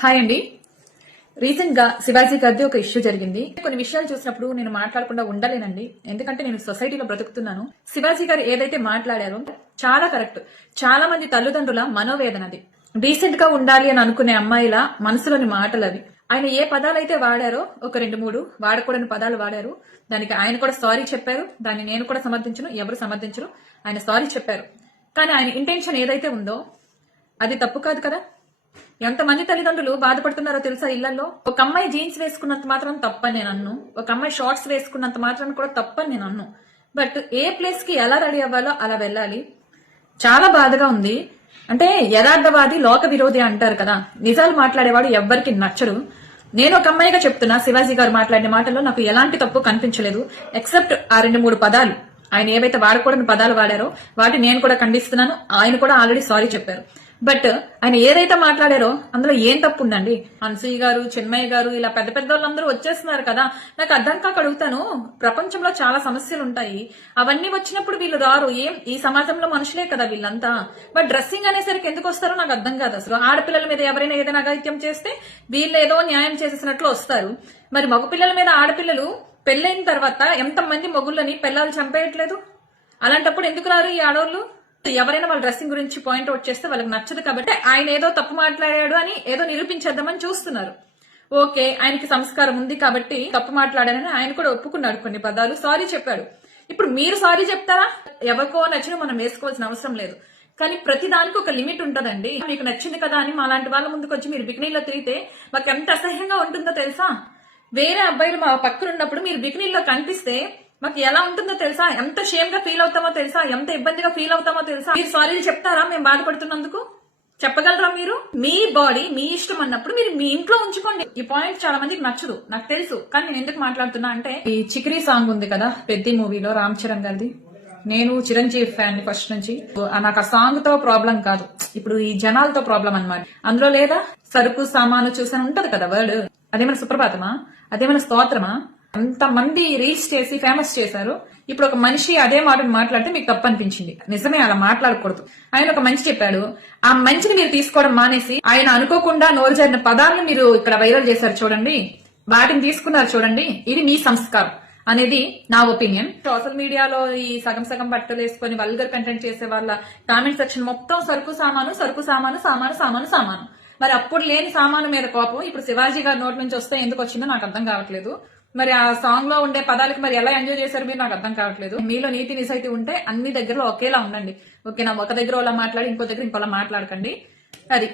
Hi అండి. Recent గా శివాజీ గారిది ఒక ఇష్యూ జరిగింది. కొన్ని విషయాలు చూసినప్పుడు నేను మాట్లాడకుండా ఉండలేనండి. ఎందుకంటే నేను సొసైటీలో బ్రతుకుతున్నాను. శివాజీ గారు ఏదైతే మాట్లాడారో చాలా కరెక్ట్. చాలా మంది తల్లిదండ్రుల మనోవేదనది. డీసెంట్ గా ఉండాలి అని అనుకునే అమ్మాయిల మనసులోని మాటలు అవి. ఆయన ఏ పదాలైతే వాడారో ఒక 2-3 వాడకూడని పదాలు వాడారు. దానికి ఆయన కూడా సారీ చెప్పారు. దాన్ని నేను కూడా సమర్థించను, ఎవరు సమర్థించరు. ఆయన సారీ చెప్పారు. కానీ ఆయన ఇంటెన్షన్ ఏదైతే ఉందో అది తప్పు కాదు కదా. ఎంతమంది తల్లిదండ్రులు బాధపడుతున్నారో తెలుసా ఇళ్లలో. ఒక అమ్మాయి జీన్స్ వేసుకున్నంత మాత్రం తప్పని నేను అన్ను, ఒక అమ్మాయి షార్ట్స్ వేసుకున్నంత మాత్రం కూడా తప్పని నేను అన్ను. బట్ ఏ ప్లేస్ కి ఎలా రెడీ అవ్వాలో అలా వెళ్ళాలి. చాలా బాధగా ఉంది. అంటే యథార్థవాది లోక విరోధి అంటారు కదా, నిజాలు మాట్లాడేవాడు ఎవ్వరికి నచ్చరు. నేను ఒక అమ్మాయిగా చెప్తున్నా, శివాజీ గారు మాట్లాడిన మాటల్లో నాకు ఎలాంటి తప్పు కనిపించలేదు. ఎక్సెప్ట్ ఆ 2-3 పదాలు ఆయన ఏవైతే వాడకూడని పదాలు వాడారో వాటిని నేను కూడా ఖండిస్తున్నాను. ఆయన కూడా ఆల్రెడీ సారీ చెప్పారు. బట్ ఆయన ఏదైతే మాట్లాడారో అందులో ఏం తప్పు ఉందండి. అనసూయ గారు, చిన్మయ్య గారు ఇలా పెద్ద పెద్ద వాళ్ళందరూ వచ్చేస్తున్నారు కదా. నాకు అర్థం కాక అడుగుతాను, ప్రపంచంలో చాలా సమస్యలు ఉంటాయి. అవన్నీ వచ్చినప్పుడు వీళ్ళు రారు. ఏం ఈ సమాజంలో మనుషులే కదా వీళ్ళంతా. బట్ డ్రెస్సింగ్ అనేసరికి ఎందుకు వస్తారో నాకు అర్థం కాదు అసలు. ఆడపిల్లల మీద ఎవరైనా ఏదైనా అఘాయిత్యం చేస్తే వీళ్ళు ఏదో న్యాయం చేసేసినట్లు వస్తారు. మరి మగపిల్లల మీద ఆడపిల్లలు పెళ్ళైన తర్వాత ఎంతమంది మొగుళ్ళని పిల్లలు చంపేయట్లేదు. అలాంటప్పుడు ఎందుకు రారు ఈ ఆడవాళ్ళు? ఎవరైనా వాళ్ళ డ్రెస్సింగ్ గురించి పాయింట్ అవుట్ చేస్తే వాళ్ళకి నచ్చదు కాబట్టి ఆయన ఏదో తప్పు మాట్లాడాడు అని ఏదో నిరూపించేద్దామని చూస్తున్నారు. ఓకే, ఆయనకి సంస్కారం ఉంది కాబట్టి తప్పు మాట్లాడానని ఆయన కూడా ఒప్పుకున్నాడు. కొన్ని పదాలు సారీ చెప్పాడు. ఇప్పుడు మీరు సారీ చెప్తారా? ఎవరికో నచ్చిన మనం వేసుకోవాల్సిన అవసరం లేదు. కానీ ప్రతి దానికి ఒక లిమిట్ ఉంటదండి. మీకు నచ్చింది కదా అని మా లాంటి వాళ్ళ ముందుకు వచ్చి మీరు బికినీలో తిరిగితే మాకు ఎంత అసహ్యంగా ఉంటుందో తెలుసా. వేరే అబ్బాయిలు మా పక్కన ఉన్నప్పుడు మీరు బికినీలో కనిపిస్తే మాకు ఎలా ఉంటుందో తెలుసా, ఎంత షేమ్ గా ఫీల్ అవుతామో తెలుసా, ఎంత ఇబ్బందిగా ఫీల్ అవుతామో తెలుసా. మీరు సారీ చెప్తారా మేము బాధపడుతున్నందుకు? చెప్పగలరా? మీరు మీ బాడీ మీ ఇష్టం అన్నప్పుడు మీరు మీ ఇంట్లో ఉంచుకోండి. ఈ పాయింట్ చాలా మందికి నచ్చదు, నాకు తెలుసు. కానీ నేను ఎందుకు మాట్లాడుతున్నా అంటే, ఈ చిక్రీ సాంగ్ ఉంది కదా పెద్ది మూవీలో రామ్ చరణ్ గారిది. నేను చిరంజీవి ఫ్యాన్ ఫస్ట్ నుంచి. నాకు ఆ సాంగ్ తో ప్రాబ్లం కాదు, ఇప్పుడు ఈ జనాలతో ప్రాబ్లం అన్నమాట. అందులో లేదా సరుకు సామాను చూసాను ఉంటది కదా వర్డ్, అదేమైనా సుప్రభాతమా, అదేమైనా స్తోత్రమా? అంతమంది రీల్స్ చేసి ఫేమస్ చేశారు. ఇప్పుడు ఒక మనిషి అదే మాటను మాట్లాడితే మీకు తప్పు అనిపించింది. నిజమే, అలా మాట్లాడకూడదు. ఆయన ఒక మంచి చెప్పాడు, ఆ మంచిని మీరు తీసుకోవడం మానేసి ఆయన అనుకోకుండా నోరు జారిన పదాలను మీరు ఇక్కడ వైరల్ చేశారు చూడండి, వాటిని తీసుకున్నారు చూడండి. ఇది మీ సంస్కారం అనేది నా ఒపీనియన్. సోషల్ మీడియాలో ఈ సగం బట్టలు వేసుకొని వల్గర్ కంటెంట్ చేసే వాళ్ళ కామెంట్ సెక్షన్ మొత్తం సరుకు సామాను సరుకు సామాను సామాను సామాను సామాను. మరి అప్పుడు లేని సామాను మీద కోపం ఇప్పుడు శివాజీ గారి నోటి నుంచి వస్తే ఎందుకు వచ్చిందో నాకు అర్థం కావట్లేదు. మరి ఆ సాంగ్ లో ఉండే పదాలకి మరి ఎలా ఎంజాయ్ చేశారు మీరు నాకు అర్థం కావట్లేదు. మీలో నీతి నిజాయితీ ఉంటే అన్ని దగ్గరలో ఒకేలా ఉండండి. ఓకేనా? ఒక దగ్గర అలా మాట్లాడి ఇంకో దగ్గర ఇంకోలా మాట్లాడకండి. అది